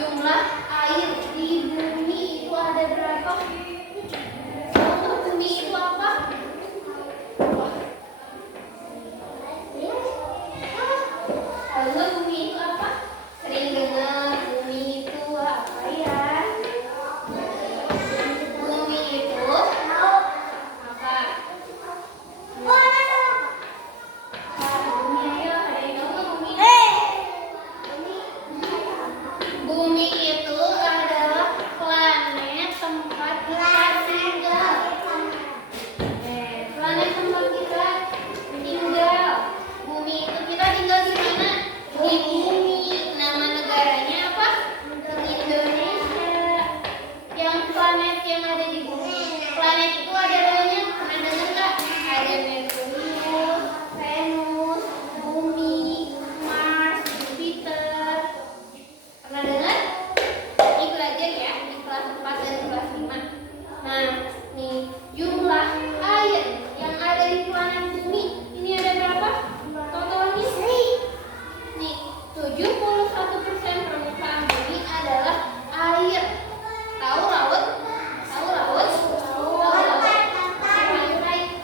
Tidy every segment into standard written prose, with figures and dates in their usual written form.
jumlah air di bumi itu ada berapa? Tahu bumi itu apa? Halo, bumi itu apa? Sering dengar bumi itu apa ya? Bumi itu apa? Bumi, ayo, ada yang tahu nggak bumi? Bumi itu adalah planet tempat kita tinggal. Planet tempat kita tinggal. Bumi itu kita tinggal di mana? Di bumi. Nama negaranya apa? Indonesia. Yang planet yang ada di bumi. Planet itu ada banyak. Pernah dengar nggak? Ada Merkurius, Venus, Bumi, Mars, Jupiter. Pernah dengar? Ini belajar ya di kelas 4 dan kelas 5. Nah, nih jumlah air yang ada di planet bumi ini ada berapa? Totalnya? Nih, 71% permukaan bumi adalah air. Tahu laut? Tahu laut? Tahu laut.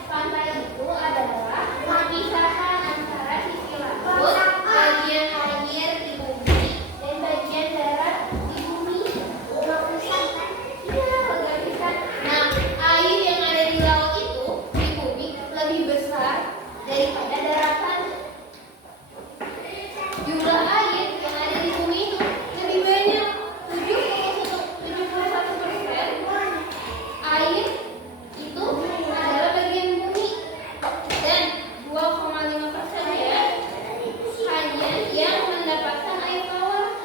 Pantai itu adalah perpisahan antara sisi laut, bagian air di bumi, dan bagian darat di bumi. Iya, bergantikan. Nah, air yang ada di laut itu di bumi lebih besar daripada daratan. Jumlah air yang ada di bumi itu lebih banyak, 71%. Air itu adalah bagian bumi dan 2,5% ya hanya yang mendapatkan air tawar.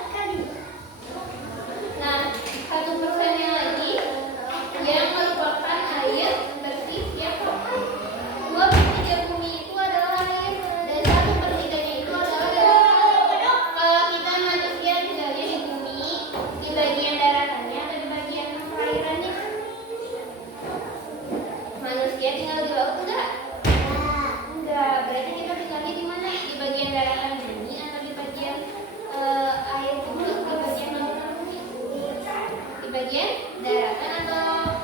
Nah, 1%-nya lagi yang merupakan air bersih yang pakai. 2/3 bumi itu adalah air dan 1/3-nya itu adalah daratan. Kalau kita manusia tinggalnya di bumi, di bagian daratannya atau di bagian perairannya? Manusia tinggal di laut enggak? Enggak. Berarti kita tinggalnya di mana? Di bagian daratan bumi atau di bagian air bumi? Di bagian lautan bumi? Di bagian daratan atau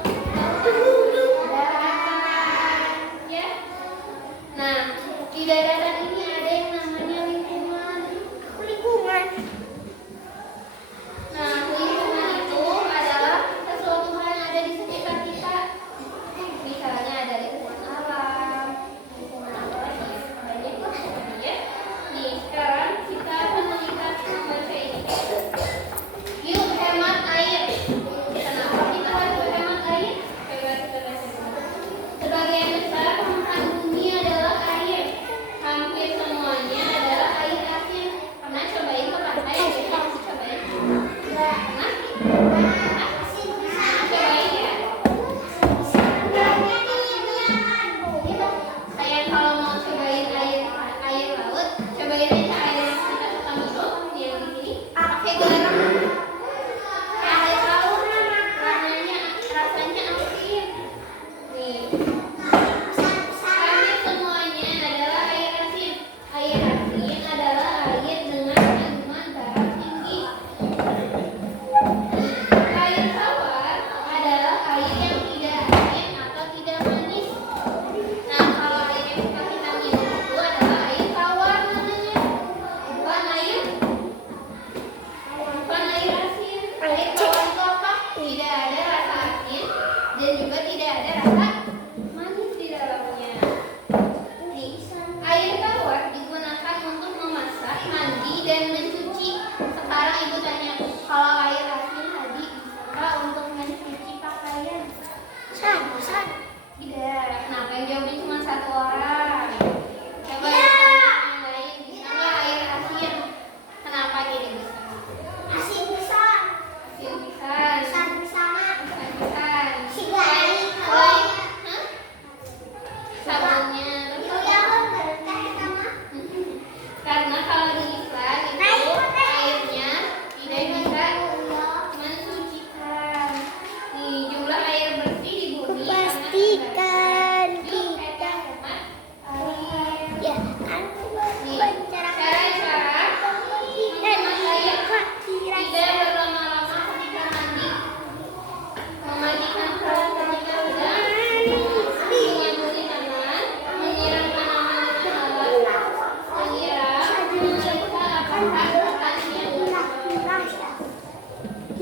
daratan? Ya. Nah, di daratan ini ada yang namanya lingkungan. Nah, lingkungan itu adalah sesuatu hal yang ada di sekitar kita. Misalnya ada lingkungan alam, lingkungan apa lagi ya? Banyak lah pokoknya ya. Nih, sekarang kita akan melihat membaca ini. Yuk, hemat air. Kenapa kita harus berhemat air? Coba kita baca dulu. Sebagian besar permukaan bumi adalah air. Hampir semuanya adalah air asin. Pernah cobain ke pantai ya? Cobain. Pernah? Cobain ya. Kayak kalau mau cobain air laut, cobain aja air yang kita suka minum yang di sini. Pakai garam. Kayak air laut, rasanya asin. Nih. Hampir semuanya adalah air asin. Air asin adalah air dengan kandungan garam tinggi.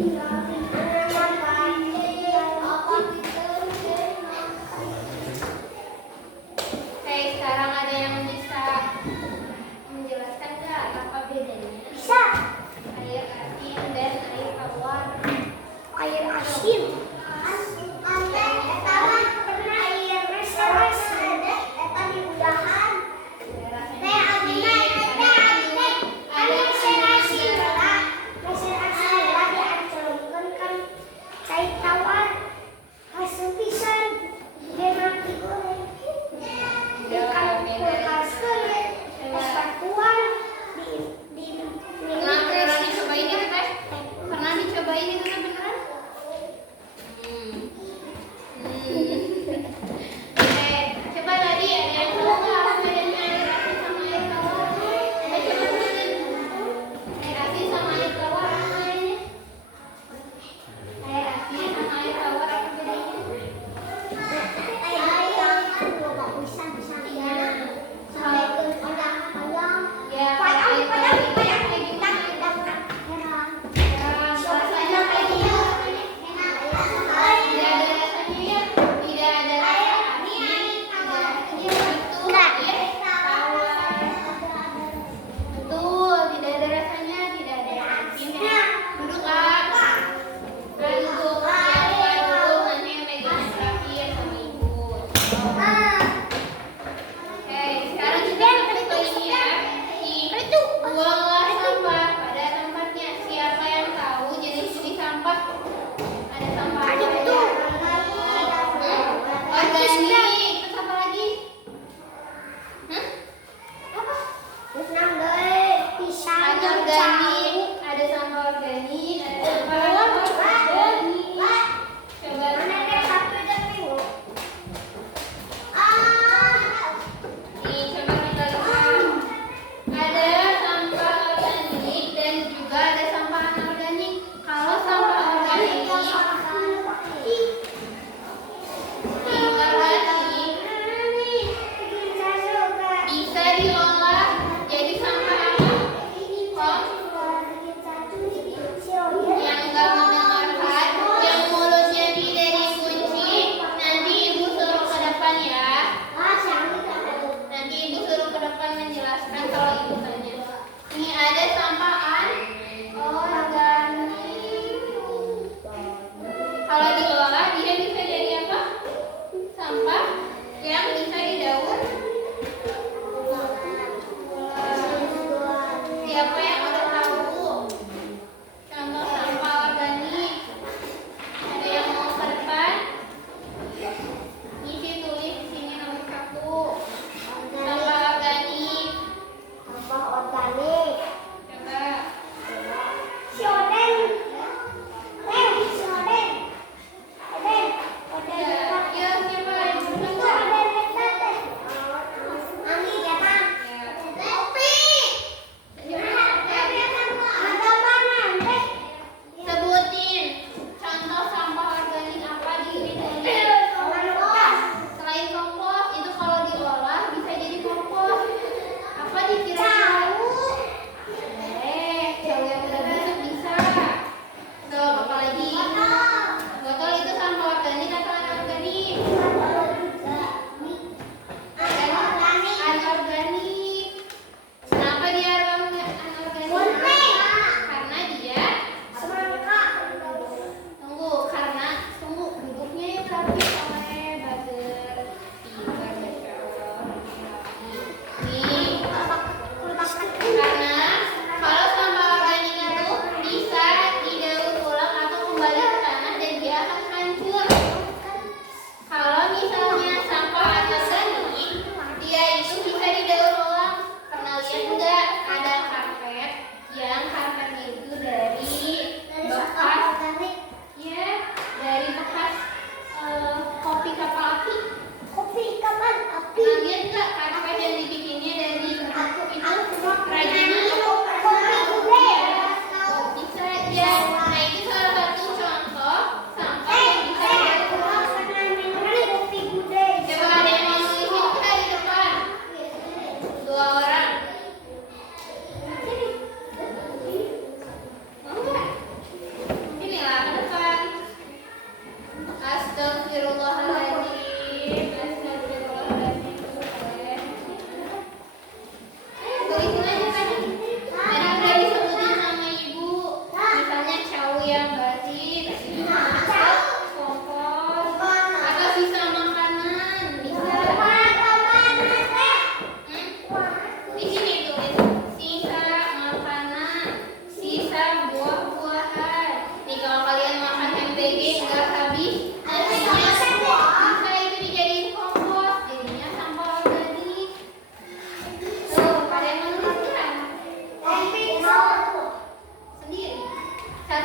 Oke, sekarang ada yang bisa menjelaskan nggak apa bedanya? Bisa. Air asin dan air tawar. Air asin. Pernah dicobain itu teh? Pernah dicobain itu teh beneran? Oke, coba tadi ada yang tahu nggak apa bedanya air asin sama air tawar? Coba sebutin. Air asin sama air tawar apa bedanya? Air asin sama air tawar apa bedanya? Ya, air tawar itu yang kayak gimana? Rasanya kayak gimana? Tidak ada rasanya ya, tidak ada rasa asin, tidak itu ya, tawar. Betul, tidak ada rasanya, tidak ada asinnya. Duduk kak, duduk ya duduk nanti megang rapi ya sama ibu. Oke, sekarang kita masuk ke ini ya. Buanglah sampah pada tempatnya. Siapa yang tahu jenis-jenis sampah? Ada sampah apa aja? Organik. Terus apa lagi? Hah? Ada organik, ada sampah organik, ada sampah organik. Coba nih, coba kita lihat. Ada sampah organik dan juga ada sampah anorganik. Kalau sampah organik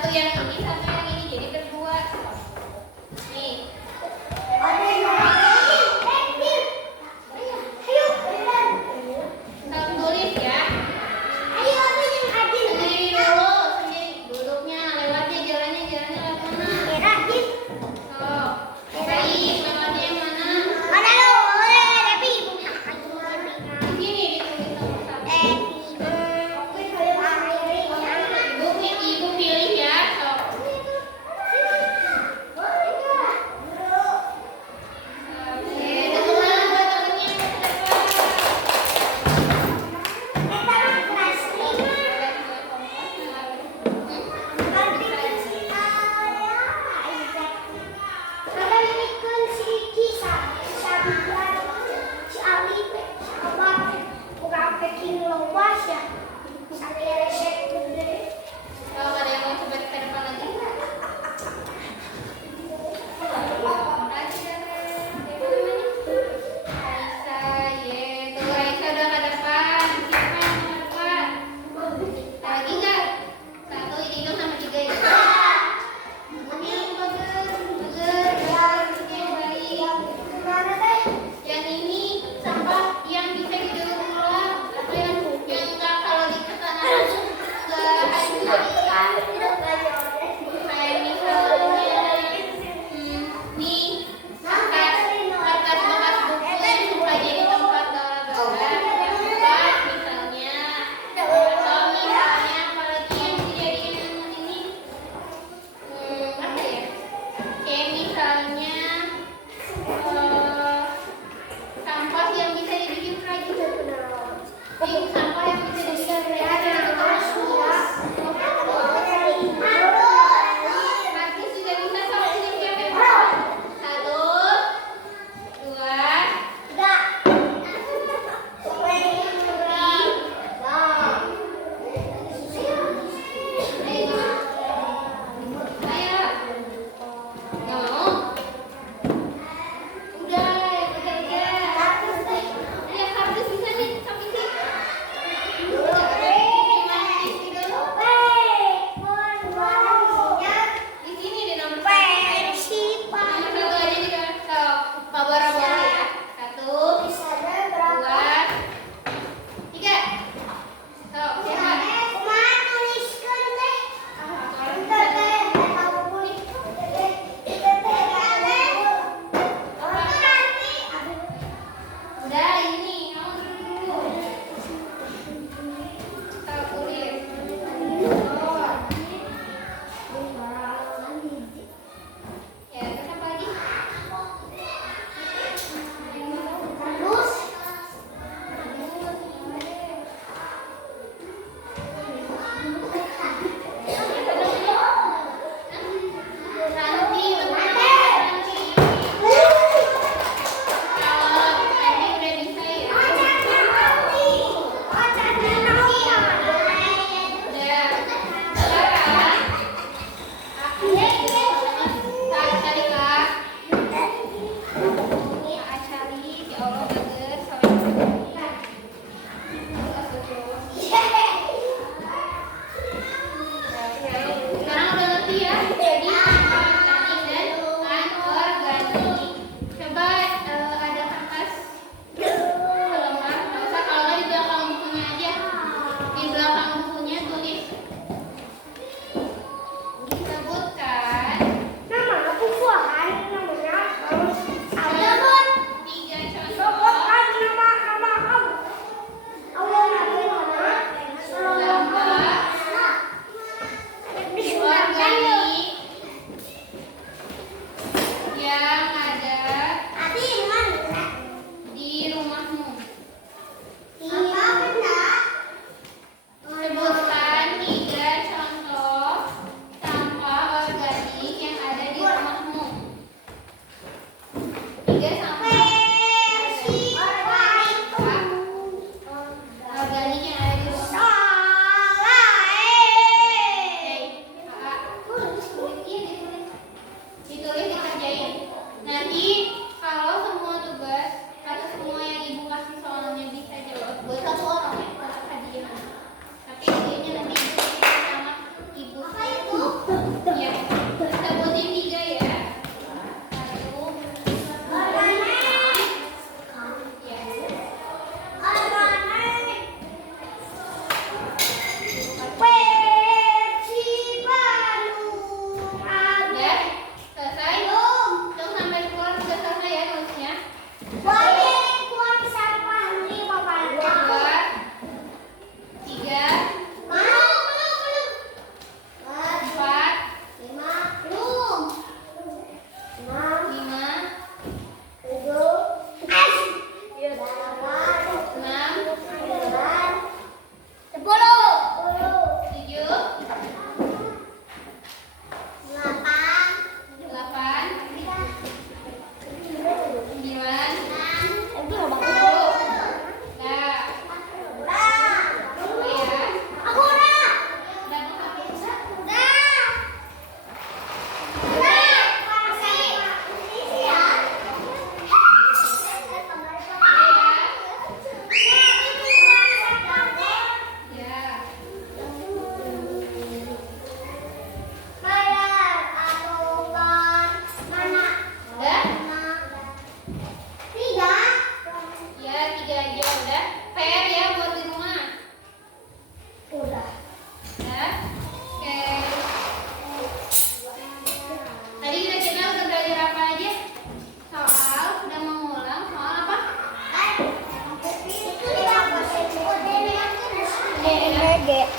Satu yang ini, satu yang ini, jadi berdua. Nih. Ada yang lagi. Ayo. Kita tulis ya. Ayo, apa yang adil? Sendiri dulu, sendiri duduknya, lewatnya jalannya lewat mana? Adil. Oh, baik, lewatnya yang mana? Mana lo? Tapi ibu Di sini ditulis nomor satu. Ibu pilih ya. So,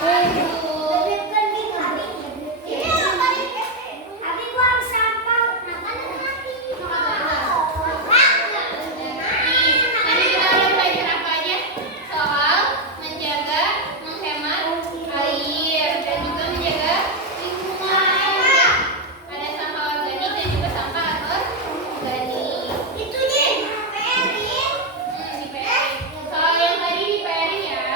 Aduh. Ini apa nih? Abi buang sampah. Makanan Abi. Tadi kita udah belajar apa aja? Soal menjaga, menghemat air dan juga menjaga lingkungan. Ada sampah organik dan juga sampah anorganik. Itu nih, PR-in. Di PR. Soal yang tadi di PR ya.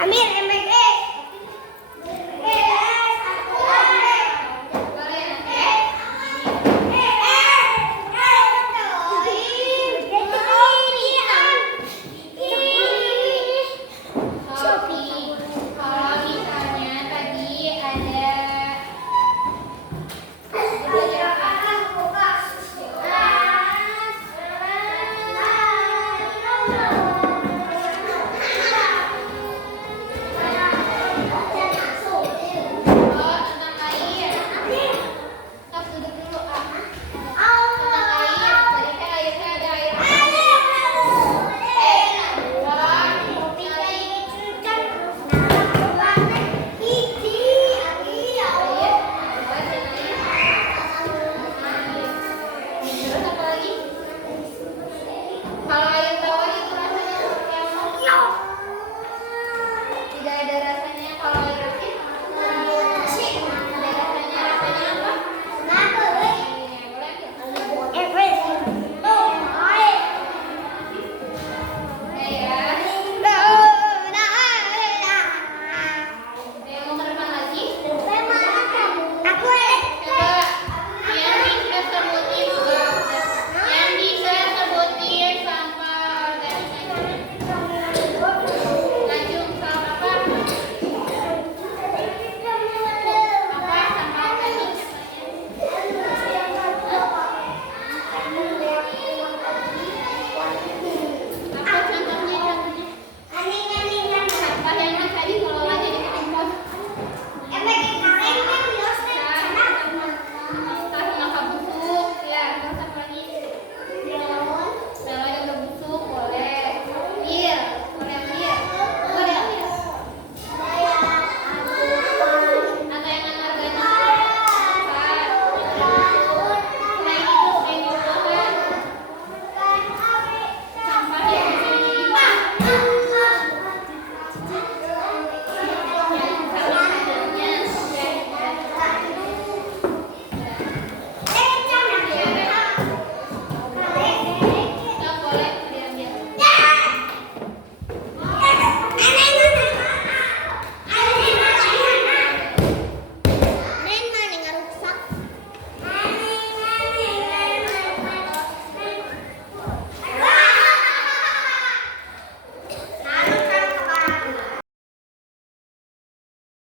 Amir,